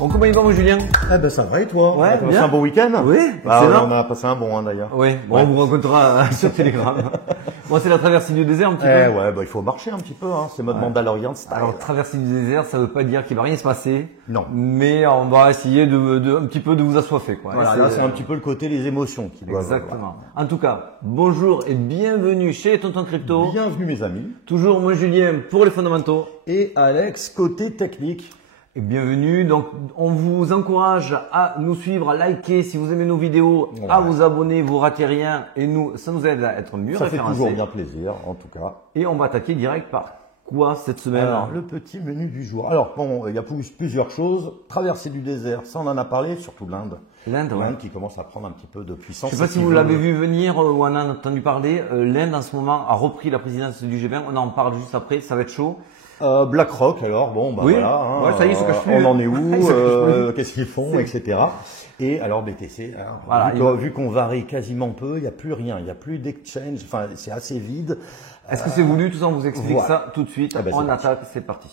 Bon, comment il va, mon Julien? Eh ben ça va et toi? Ouais, t'as passé un bon week-end? Oui, bah, excellent. on a passé un bon d'ailleurs. Oui, bon, on vous rencontrera sur Telegram. Bon, c'est la traversée du désert un petit peu. Ouais, bah il faut marcher un petit peu, hein. C'est mode Mandalorian style. Alors, traversée du désert, ça veut pas dire qu'il va rien se passer. Non. Mais on va essayer un petit peu de vous assoiffer, quoi. Voilà, là c'est un petit peu le côté les émotions qui doivent. Exactement. En tout cas, bonjour et bienvenue chez Tonton Crypto. Bienvenue mes amis. Toujours moi Julien pour les fondamentaux. Et Alex côté technique. Et bienvenue. Donc, on vous encourage à nous suivre, à liker si vous aimez nos vidéos, à vous abonner, vous ratez rien. Et nous, ça nous aide à être mieux Ça fait référencés. toujours bien plaisir, en tout cas. Et on va attaquer direct par quoi cette semaine? Alors, le petit menu du jour. Alors, bon, il y a plusieurs choses. Traversée du désert, ça on en a parlé, surtout l'Inde. L'Inde, ouais. L'Inde qui commence à prendre un petit peu de puissance. Je sais pas si vous l'avez vu venir ou en a entendu parler. L'Inde, en ce moment, a repris la présidence du G20. On en parle juste après, ça va être chaud. BlackRock, alors bon, bah Oui. voilà, hein, Ouais, ça y est, ça cache plus. on en est où, Ça cache plus. qu'est-ce qu'ils font, etc. Et alors BTC, hein, Voilà, vu qu'on varie quasiment peu, il n'y a plus rien, il n'y a plus d'exchange, enfin c'est assez vide. Est-ce que c'est voulu? Tout ça, on vous explique voilà. ça tout de suite. Eh ben, on c'est parti. attaque, c'est parti.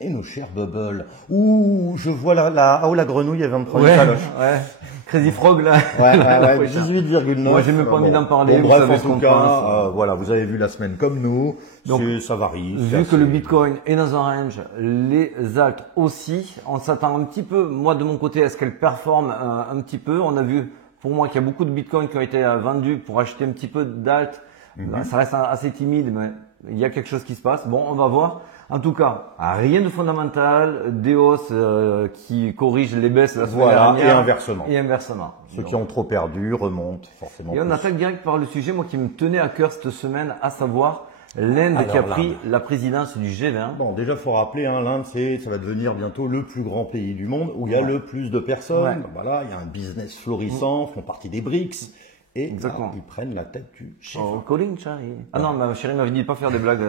Et nos chers Bubble, ouh, je vois la grenouille à 23 Ouais, caloches. ouais. Crazy Frog, là. Ouais, La 18,9. Moi, j'ai même pas envie d'en parler, Bon, vous bref, savez en ce tout qu'on cas, pense. voilà, vous avez vu la semaine comme nous. Donc, Ça varie. Vu que le Bitcoin est dans un range, les alt aussi, on s'attend un petit peu, moi de mon côté, à ce qu'elle performe un petit peu. On a vu, pour moi, qu'il y a beaucoup de Bitcoin qui ont été vendus pour acheter un petit peu d'alt. Ça reste assez timide, mais il y a quelque chose qui se passe. Bon, on va voir. En tout cas, rien de fondamental, des hausses qui corrigent les baisses la semaine dernière. Et inversement. Et inversement. Ceux qui ont trop perdu remontent forcément. Et on attaque direct par le sujet, moi qui me tenait à cœur cette semaine, à savoir l'Inde qui a pris la présidence du G20. Bon, déjà, faut rappeler, hein, l'Inde, ça va devenir bientôt le plus grand pays du monde où il y a le plus de personnes. Ouais. Voilà, il y a un business florissant, font partie des BRICS. Et Exactement. là, ils prennent la tête du chef. Oh, Colin, chérie. Ah non, ma chérie m'avait dit de pas faire des blagues.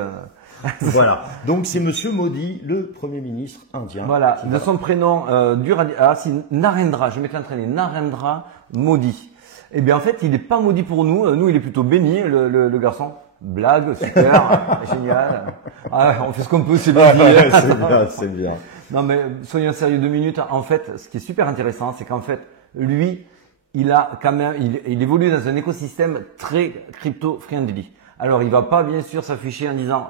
Voilà. Donc, c'est Monsieur Modi, le Premier ministre indien. Voilà, de son prénom c'est Narendra, je vais mettre l'entraîner, Narendra Modi. Eh bien, en fait, il n'est pas maudit pour nous. Nous, il est plutôt béni, le garçon. Blague, super, génial. Ah, on fait ce qu'on peut, c'est bien. Ouais, c'est bien, c'est bien. Non, mais soyons sérieux 2 minutes. En fait, ce qui est super intéressant, c'est qu'en fait, lui, il a quand même, il évolue dans un écosystème très crypto-friendly. Alors, il va pas bien sûr s'afficher en disant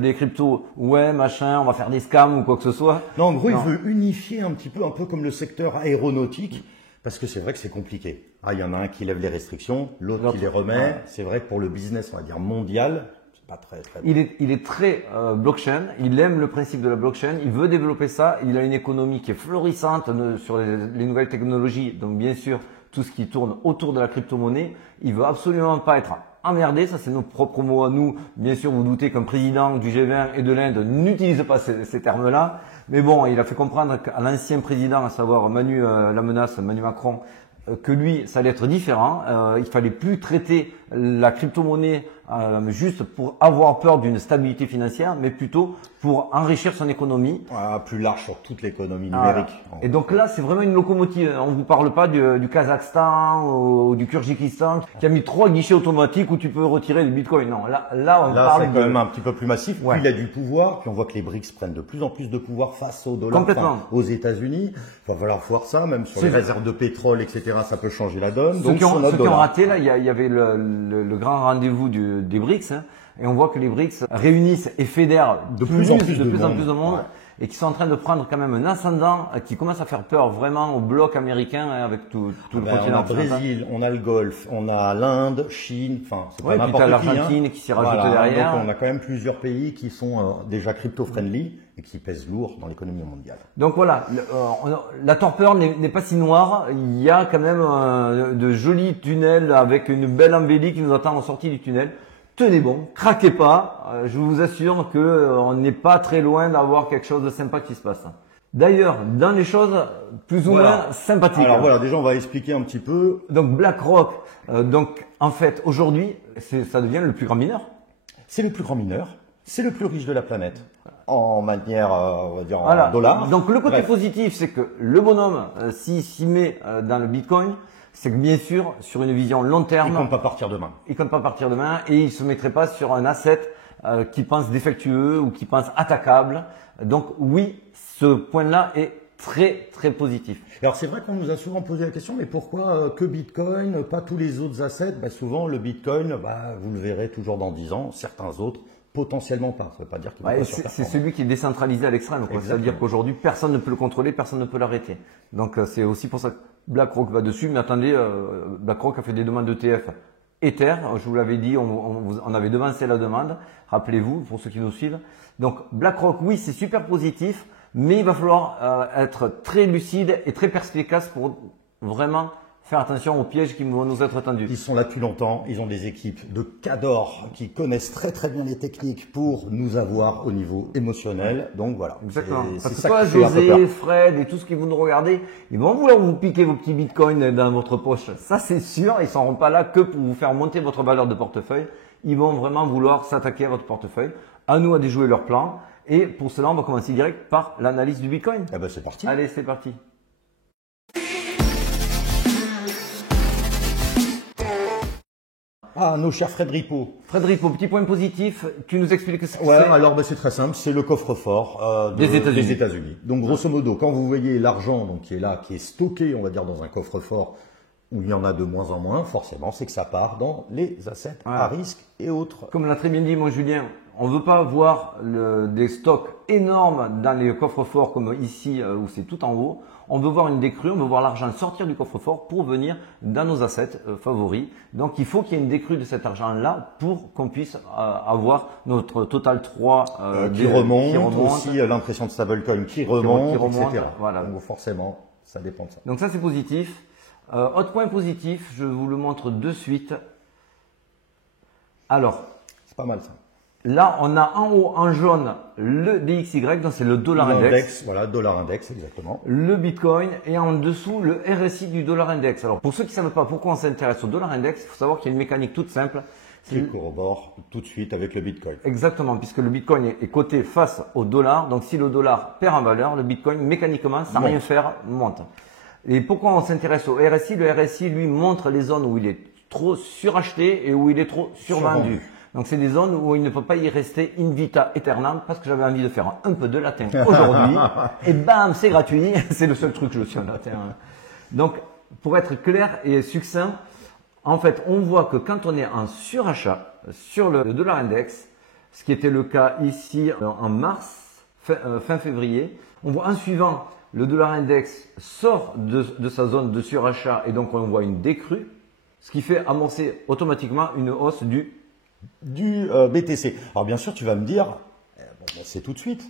les cryptos, ouais, machin, on va faire des scams ou quoi que ce soit. Non, en gros, il veut unifier un peu comme le secteur aéronautique, parce que c'est vrai que c'est compliqué. Ah, il y en a un qui lève les restrictions, l'autre qui les remet. Ouais. C'est vrai que pour le business, on va dire mondial, c'est pas très. Il est très blockchain. Il aime le principe de la blockchain. Il veut développer ça. Il a une économie qui est florissante sur les nouvelles technologies. Donc, bien sûr, tout ce qui tourne autour de la crypto-monnaie. Il veut absolument pas être emmerdé, ça c'est nos propres mots à nous. Bien sûr, vous doutez qu'un président du G20 et de l'Inde n'utilise pas ces termes-là. Mais bon, il a fait comprendre à l'ancien président, à savoir Manu Macron, que lui, ça allait être différent. Il fallait plus traiter la crypto-monnaie juste pour avoir peur d'une stabilité financière, mais plutôt pour enrichir son économie. Plus large sur toute l'économie numérique. Et donc là, c'est vraiment une locomotive. On vous parle pas du Kazakhstan ou du Kyrgyzstan qui a mis 3 guichets automatiques où tu peux retirer du Bitcoin. Non, là, on parle c'est quand même un petit peu plus massif. Ouais. Puis il a du pouvoir. Puis on voit que les BRICS prennent de plus en plus de pouvoir face au dollar, aux États-Unis. Il va falloir voir ça, même sur les réserves de pétrole, etc. Ça peut changer la donne. Ceux qui ont raté, là, il y avait le grand rendez-vous des BRICS, hein, et on voit que les BRICS réunissent et fédèrent de plus en plus de monde, et qui sont en train de prendre quand même un ascendant qui commence à faire peur vraiment au bloc américain, hein, avec tout le continent. On a le Brésil, on a le Golfe, on a l'Inde, Chine, enfin c'est pas n'importe qui. Puis l'Argentine qui s'est rajoutée derrière. Donc on a quand même plusieurs pays qui sont déjà crypto-friendly et qui pèsent lourd dans l'économie mondiale. Donc voilà, la torpeur n'est pas si noire. Il y a quand même de jolis tunnels avec une belle embellie qui nous attend en sortie du tunnel. Tenez bon, craquez pas. Je vous assure que on n'est pas très loin d'avoir quelque chose de sympa qui se passe. D'ailleurs, dans les choses plus ou moins sympathiques. Alors voilà, déjà on va expliquer un petit peu. Donc BlackRock, donc en fait aujourd'hui, ça devient le plus grand mineur. C'est le plus grand mineur, c'est le plus riche de la planète. En manière, on va dire, en dollars. Donc le côté positif, c'est que le bonhomme, s'il s'y met dans le Bitcoin, c'est que bien sûr, sur une vision long terme, Ils ne comptent pas partir demain. ils comptent pas partir demain et ils se mettraient pas sur un asset qui pense défectueux ou qui pense attaquable. Donc oui, ce point-là est très très positif. Alors c'est vrai qu'on nous a souvent posé la question, mais pourquoi que Bitcoin, pas tous les autres assets? Souvent le Bitcoin, vous le verrez toujours dans 10 ans, certains autres potentiellement pas. Ça veut pas dire qu'il va pas c'est celui qui est décentralisé à l'extrême. Ça veut dire qu'aujourd'hui personne ne peut le contrôler, personne ne peut l'arrêter. Donc c'est aussi pour ça que BlackRock va dessus. Mais attendez, BlackRock a fait des demandes d'ETF Ether. Je vous l'avais dit, on avait devancé la demande. Rappelez-vous pour ceux qui nous suivent. Donc BlackRock, oui, c'est super positif. Mais il va falloir être très lucide et très perspicace pour vraiment faire attention aux pièges qui vont nous être tendus. Ils sont là depuis longtemps, ils ont des équipes de cadors qui connaissent très très bien les techniques pour nous avoir au niveau émotionnel. Donc voilà. Exactement. Parce que ça toi, qui fait un peu José, peur. Fred et tout ce qui vont nous regarder, ils vont vouloir vous piquer vos petits bitcoins dans votre poche. Ça, c'est sûr. Ils ne seront pas là que pour vous faire monter votre valeur de portefeuille. Ils vont vraiment vouloir s'attaquer à votre portefeuille. À nous à déjouer leur plan. Et pour cela, on va commencer direct par l'analyse du Bitcoin. Eh ben c'est parti. Allez, c'est parti. Ah, nos chers Fred Ripaud. Frédéric, au petit point positif, tu nous expliques ce que Ouais, c'est. alors c'est très simple, c'est le coffre-fort Des États-Unis. des États-Unis. Donc grosso modo, quand vous voyez l'argent donc qui est là, qui est stocké, on va dire dans un coffre-fort où il y en a de moins en moins, forcément, c'est que ça part dans les assets à risque et autres. Comme l'a très bien dit mon Julien, on ne veut pas voir des stocks énormes dans les coffres-forts comme ici où c'est tout en haut. On veut voir une décrue, on veut voir l'argent sortir du coffre-fort pour venir dans nos assets favoris. Donc il faut qu'il y ait une décrue de cet argent-là pour qu'on puisse avoir notre Total 3 qui remonte, aussi l'impression de stablecoin qui remonte, etc. Voilà. Donc forcément, ça dépend de ça. Donc ça c'est positif. Autre point positif, je vous le montre de suite. Alors, C'est pas mal ça. là, on a en haut, en jaune, le DXY, donc c'est le dollar index. Voilà, dollar index, exactement. Le Bitcoin et en dessous, le RSI du dollar index. Alors, pour ceux qui ne savent pas pourquoi on s'intéresse au dollar index, il faut savoir qu'il y a une mécanique toute simple. Qui corrobore tout de suite avec le Bitcoin. Exactement, puisque le Bitcoin est coté face au dollar. Donc, si le dollar perd en valeur, le Bitcoin, mécaniquement, sans rien faire, monte. Et pourquoi on s'intéresse au RSI? Le RSI, lui, montre les zones où il est trop suracheté et où il est trop survendu. Donc, c'est des zones où il ne peut pas y rester in vita aeternam parce que j'avais envie de faire un peu de latin aujourd'hui. Et bam, c'est gratuit. C'est le seul truc que je suis en latin. Donc, pour être clair et succinct, en fait, on voit que quand on est en surachat sur le dollar index, ce qui était le cas ici en mars, fin février, on voit en suivant, le dollar index sort de sa zone de surachat et donc on voit une décrue, ce qui fait amorcer automatiquement une hausse du BTC. Alors bien sûr, tu vas me dire, c'est tout de suite.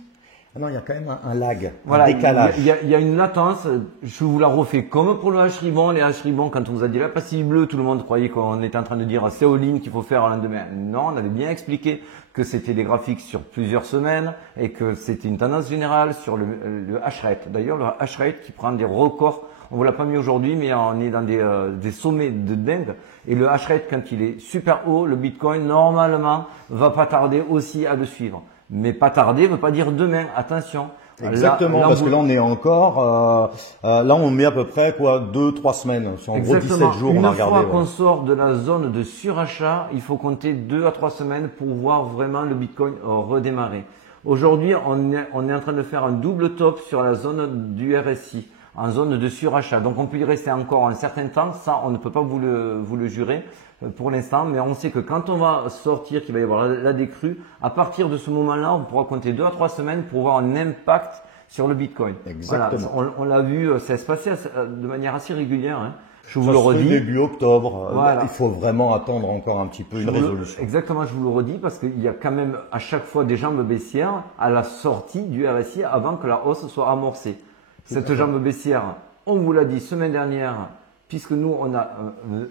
Ah non, il y a quand même un lag, voilà, un décalage. Il y a une latence. Je vous la refais comme pour le H-Ribbon. Les H-Ribbon, quand on vous a dit la pastille bleue, tout le monde croyait qu'on était en train de dire c'est all-in qu'il faut faire le lendemain. Non, on avait bien expliqué que c'était des graphiques sur plusieurs semaines et que c'était une tendance générale sur le H-Rate. D'ailleurs, le H-Rate qui prend des records. On vous l'a pas mis aujourd'hui, mais on est dans des sommets de dingue. Et le H-Rate, quand il est super haut, le Bitcoin, normalement, va pas tarder aussi à le suivre. Mais pas tarder veut pas dire demain. Attention. Exactement, parce que là on est encore, là on met à peu près 2-3 semaines. En gros 17 jours, on a regardé. Une fois qu'on sort de la zone de surachat, il faut compter 2 à 3 semaines pour voir vraiment le Bitcoin redémarrer. Aujourd'hui, on est en train de faire un double top sur la zone du RSI, en zone de surachat. Donc on peut y rester encore un certain temps. Ça, on ne peut pas vous le jurer pour l'instant, mais on sait que quand on va sortir, qu'il va y avoir la décrue, à partir de ce moment-là, on pourra compter 2 à 3 semaines pour voir un impact sur le Bitcoin. Exactement. Voilà, on l'a vu, ça se passait de manière assez régulière. Hein. Je vous le redis. Début octobre, voilà. Il faut vraiment attendre encore un petit peu une résolution. Exactement, je vous le redis parce qu'il y a quand même à chaque fois des jambes baissières à la sortie du RSI avant que la hausse soit amorcée. Cette jambe baissière, on vous l'a dit semaine dernière, puisque nous, on a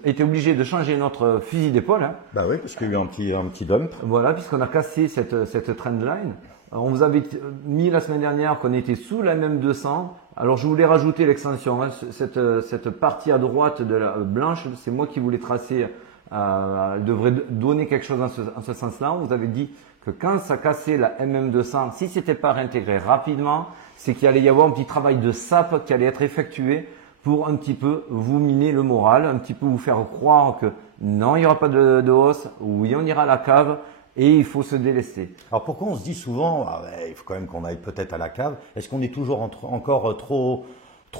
été obligé de changer notre fusil d'épaule. Hein. Bah oui, parce qu'il y a eu un petit dump. Voilà, puisqu'on a cassé cette trendline. On vous avait mis la semaine dernière qu'on était sous la MM200. Alors, je voulais rajouter l'extension. Hein. Cette partie à droite de la blanche, c'est moi qui voulais tracer. Elle devrait donner quelque chose en ce sens-là. On vous avait dit que quand ça cassait la MM200, si c'était pas réintégré rapidement, c'est qu'il allait y avoir un petit travail de sape qui allait être effectué pour un petit peu vous miner le moral, un petit peu vous faire croire que non, il n'y aura pas de hausse, oui, on ira à la cave et il faut se délester. Alors pourquoi on se dit souvent, ah ouais, il faut quand même qu'on aille peut-être à la cave? Est-ce qu'on est toujours encore trop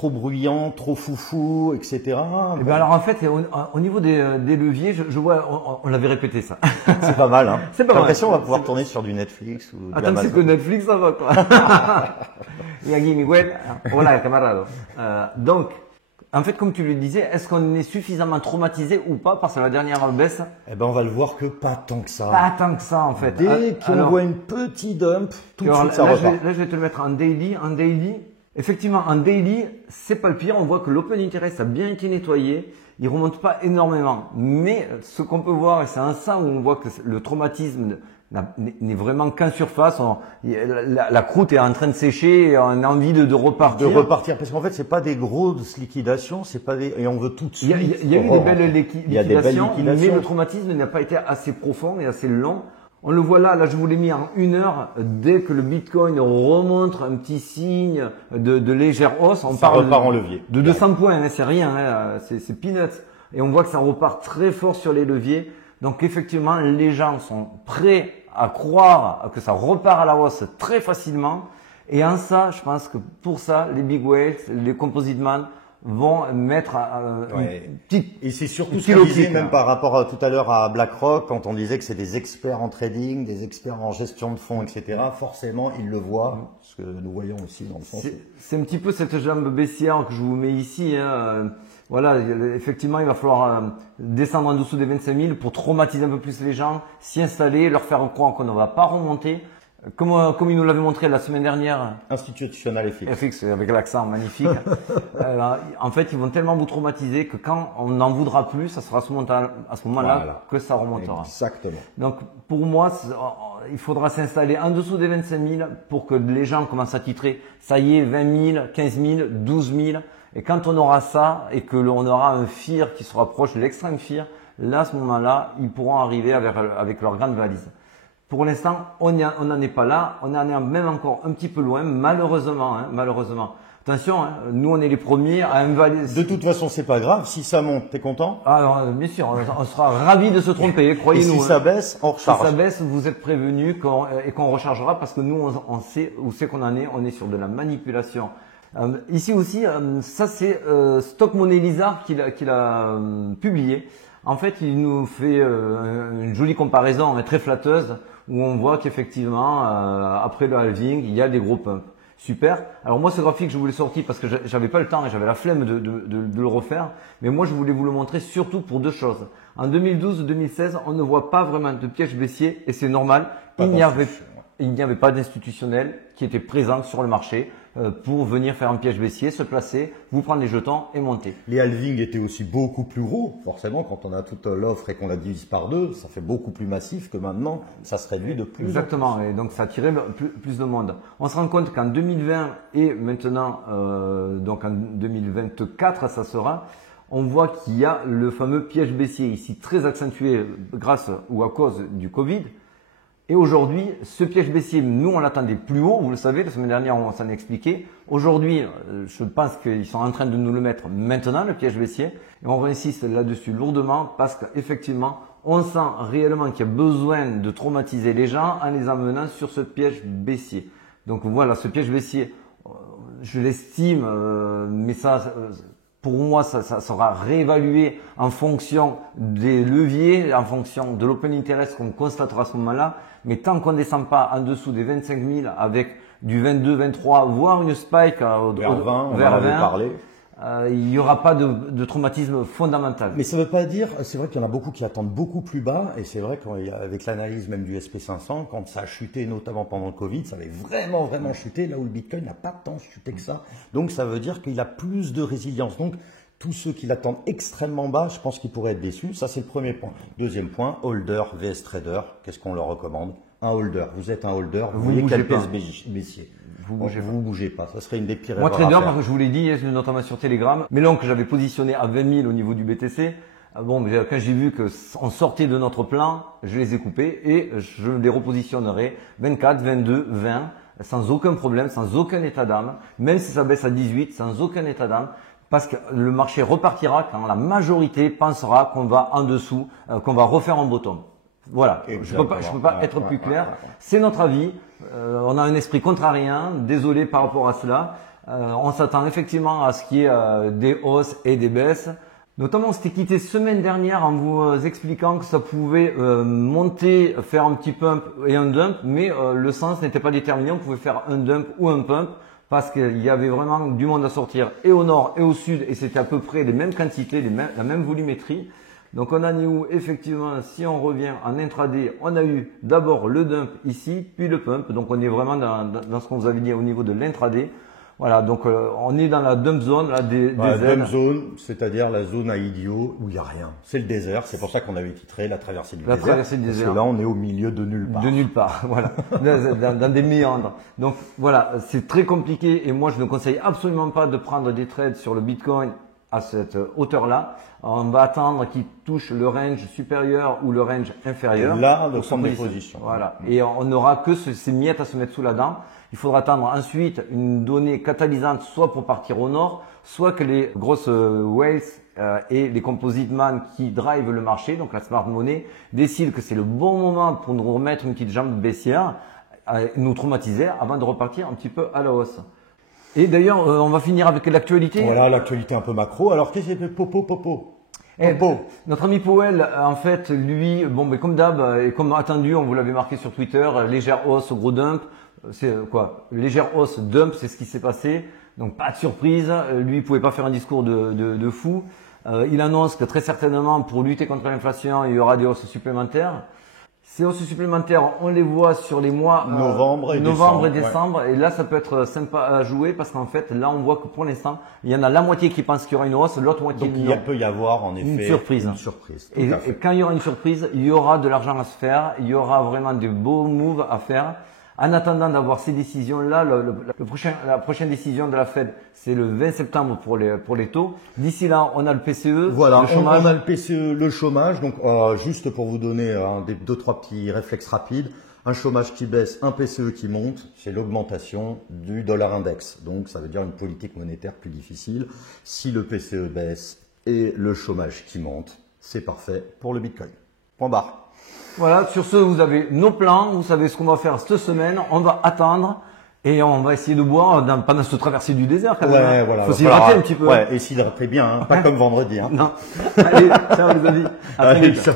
bruyant, trop foufou, etc. Et ben alors en fait, au niveau des leviers, je vois, on l'avait répété ça. C'est pas mal, hein. C'est pas mal. J'ai l'impression qu'on va pouvoir tourner sur du Netflix ou du Attends, c'est Amazon. que Netflix, ça va quoi. Y aquí Miguel, voilà, camarade. Donc, en fait, comme tu le disais, est-ce qu'on est suffisamment traumatisé ou pas par la dernière baisse? Eh ben, on va le voir que pas tant que ça. Pas tant que ça en fait. Dès qu'on voit une petite dump, tout de suite ça là, repart. Là, je vais te le mettre en daily. En daily, effectivement, en daily, c'est pas le pire. On voit que l'open interest a bien été nettoyé. Il remonte pas énormément. Mais ce qu'on peut voir, et c'est en ça où on voit que le traumatisme n'est vraiment qu'en surface. La croûte est en train de sécher et on a envie de repartir. De repartir, parce qu'en fait, c'est pas des grosses liquidations, c'est pas des, et on veut tout de suite. Il y a eu des belles liquidations, mais liquidations. le traumatisme n'a pas été assez profond et assez long. On le voit là, je vous l'ai mis en 1 heure. Dès que le Bitcoin remonte un petit signe de légère hausse, on parle repart en levier. de 200 points, hein, c'est rien, hein, c'est peanuts. Et on voit que ça repart très fort sur les leviers. Donc effectivement, les gens sont prêts à croire que ça repart à la hausse très facilement. Et en ça, je pense que pour ça, les big whales, les composite man vont mettre une petite. Et c'est surtout ce qu'on disait même par rapport à, tout à l'heure à BlackRock, quand on disait que c'est des experts en trading, des experts en gestion de fonds, etc. Forcément, ils le voient, ce que nous voyons aussi dans le fond. C'est un petit peu cette jambe baissière que je vous mets ici. Hein. Voilà, effectivement, il va falloir descendre en dessous des 25 000 pour traumatiser un peu plus les gens, s'y installer, leur faire croire qu'on ne va pas remonter. Comme il nous l'avait montré la semaine dernière. Institutionnel FX. FX, avec l'accent magnifique. En fait, ils vont tellement vous traumatiser que quand on n'en voudra plus, ça sera à ce moment-là Voilà. que ça remontera. Exactement. Donc, pour moi, il faudra s'installer en dessous des 25 000 pour que les gens commencent à titrer. Ça y est, 20 000, 15 000, 12 000. Et quand on aura ça et que l'on aura un fear qui se rapproche de l'extrême fear, là, à ce moment-là, ils pourront arriver avec leur grande valise. Pour l'instant, on n'en est pas là. On en est même encore un petit peu loin, malheureusement. Hein, malheureusement. Attention, hein, nous, on est les premiers à invalider. De toute façon, c'est pas grave. Si ça monte, t'es content? Alors, bien sûr, on sera ravis de se tromper, croyez-nous. Et si ça baisse, on recharge. Si ça baisse, vous êtes prévenus et qu'on rechargera parce que nous, on sait où c'est qu'on en est. On est sur de la manipulation. Ici aussi, ça c'est Stock Money Lizard qu'il a publié. En fait, il nous fait une jolie comparaison très flatteuse où on voit qu'effectivement, après le halving, il y a des gros pumps. Super. Alors moi, ce graphique, je vous l'ai sorti parce que j'avais pas le temps et j'avais la flemme de le refaire. Mais moi, je voulais vous le montrer surtout pour deux choses. En 2012-2016, on ne voit pas vraiment de piège baissier et c'est normal. Il n'y avait pas d'institutionnel qui était présent sur le marché pour venir faire un piège baissier, se placer, vous prendre les jetons et monter. Les halvings étaient aussi beaucoup plus gros. Forcément, quand on a toute l'offre et qu'on la divise par deux, ça fait beaucoup plus massif que maintenant. Ça se réduit de plus en plus. Exactement. Et donc, ça attirait plus de monde. On se rend compte qu'en 2020 et maintenant, donc en 2024, ça sera, on voit qu'il y a le fameux piège baissier ici très accentué grâce ou à cause du Covid. Et aujourd'hui, ce piège baissier, nous, on l'attendait plus haut. Vous le savez, la semaine dernière, on s'en a expliqué. Aujourd'hui, je pense qu'ils sont en train de nous le mettre maintenant, le piège baissier. Et on insiste là-dessus lourdement parce qu'effectivement, on sent réellement qu'il y a besoin de traumatiser les gens en les amenant sur ce piège baissier. Donc voilà, ce piège baissier, je l'estime, mais ça... Pour moi, ça sera réévalué en fonction des leviers, en fonction de l'open interest qu'on constatera à ce moment-là. Mais tant qu'on ne descend pas en dessous des 25 000 avec du 22, 23, voire une spike vers 20, vers on en 20, parler. Il n'y aura pas de traumatisme fondamental. Mais ça ne veut pas dire, c'est vrai qu'il y en a beaucoup qui attendent beaucoup plus bas, et c'est vrai qu'avec l'analyse même du SP500, quand ça a chuté, notamment pendant le Covid, ça avait vraiment, vraiment chuté, là où le Bitcoin n'a pas tant chuté que ça. Donc ça veut dire qu'il a plus de résilience. Donc tous ceux qui l'attendent extrêmement bas, je pense qu'ils pourraient être déçus. Ça, c'est le premier point. Deuxième point, holder vs trader. Qu'est-ce qu'on leur recommande? Un holder. Vous êtes un holder, vous voyez quel pièce baissier. Vous bougez pas. Ça serait une des pires erreurs. Moi, trader, parce que je vous l'ai dit, notamment sur Telegram, mais donc j'avais positionné à 20 000 au niveau du BTC. Bon, quand j'ai vu qu'on sortait de notre plan, je les ai coupés et je les repositionnerai 24, 22, 20, sans aucun problème, sans aucun état d'âme. Même si ça baisse à 18, sans aucun état d'âme. parce que le marché repartira quand la majorité pensera qu'on va en dessous, qu'on va refaire un bottom. Voilà, je peux pas être plus clair. C'est notre avis. On a un esprit contrarien. Désolé par rapport à cela. On s'attend effectivement à ce qu'il y ait des hausses et des baisses. Notamment, on s'était quitté semaine dernière en vous expliquant que ça pouvait monter, faire un petit pump et un dump, mais le sens n'était pas déterminé. On pouvait faire un dump ou un pump parce qu'il y avait vraiment du monde à sortir et au nord et au sud et c'était à peu près les mêmes quantités, la même volumétrie. Donc on a eu où effectivement, si on revient en intraday, on a eu d'abord le dump ici, puis le pump. Donc on est vraiment dans ce qu'on vous avait dit au niveau de l'intraday. Voilà, donc on est dans la dump zone là, des dump zone, c'est-à-dire la zone à idiot où il n'y a rien. C'est le désert, c'est pour ça qu'on avait titré la traversée du désert. La traversée du désert. Parce que là, on est au milieu de nulle part. De nulle part, voilà, dans des méandres. Donc voilà, c'est très compliqué et moi je ne conseille absolument pas de prendre des trades sur le Bitcoin à cette hauteur-là. On va attendre qu'il touche le range supérieur ou le range inférieur. Et là, de prendre des positions. Voilà. Et on n'aura que ces miettes à se mettre sous la dent. Il faudra attendre ensuite une donnée catalysante, soit pour partir au nord, soit que les grosses whales et les composite man qui drivent le marché, donc la smart money, décident que c'est le bon moment pour nous remettre une petite jambe baissière, nous traumatiser avant de repartir un petit peu à la hausse. Et d'ailleurs, on va finir avec l'actualité. Voilà, l'actualité un peu macro. Alors, qu'est-ce que c'est Popo. Notre ami Powell, en fait, lui, bon, mais comme d'hab, et comme attendu, on vous l'avait marqué sur Twitter, légère hausse, gros dump. C'est quoi? Légère hausse, dump, c'est ce qui s'est passé. Donc, pas de surprise. Lui, il pouvait pas faire un discours de fou. Il annonce que très certainement, pour lutter contre l'inflation, il y aura des hausses supplémentaires. Ces hausses supplémentaires, on les voit sur les mois novembre et décembre. Ouais. Et là, ça peut être sympa à jouer parce qu'en fait, là, on voit que pour l'instant, il y en a la moitié qui pense qu'il y aura une hausse, l'autre moitié non. Donc, il peut y avoir en effet une surprise. Et quand il y aura une surprise, il y aura de l'argent à se faire, il y aura vraiment de beaux moves à faire. En attendant d'avoir ces décisions-là, la prochaine décision de la Fed, c'est le 20 septembre pour les taux. D'ici là, on a le PCE, voilà, le chômage. On a le PCE, le chômage. Donc, juste pour vous donner deux, trois petits réflexes rapides. Un chômage qui baisse, un PCE qui monte, c'est l'augmentation du dollar index. Donc, ça veut dire une politique monétaire plus difficile. Si le PCE baisse et le chômage qui monte, c'est parfait pour le Bitcoin. Point barre. Voilà, sur ce, vous avez nos plans, vous savez ce qu'on va faire cette semaine, on va attendre et on va essayer de boire pendant cette traversée du désert quand même. Ouais, voilà. Faut s'hydrater un petit peu. Ouais, et s'hydrater bien, hein, pas comme vendredi. Hein. Non. Allez, ciao les amis. À très vite. Ciao.